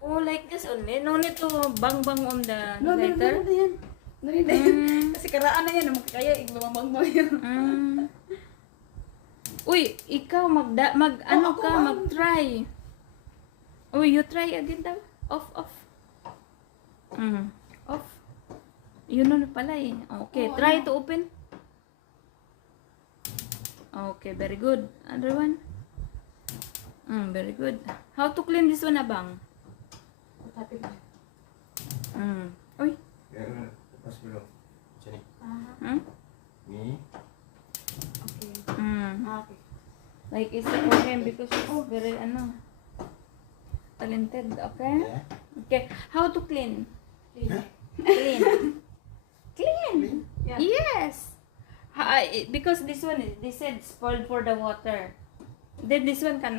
Oh, like this only? No need to bang-bang on the No, lighter? na yan. No, na yan. Kasi karaan na yan. Kaya ibabang mo yan. Uy, ikaw ano ako, ka, mag-try. Uy, you try again daw. Off. Off. Yun na pala eh. Okay, Oh, try ano? to open. Okay, very good. Other one. Very good. How to clean this one, abang? Uy. Lepas belum. Macam ni. Ni. Okay. Okay. Like it's for him because he's very talented. Okay. Ya. Okay. How to clean? Clean. Clean. Clean. Yeah. Yes. Because this one they said spoiled for the water. Then this one can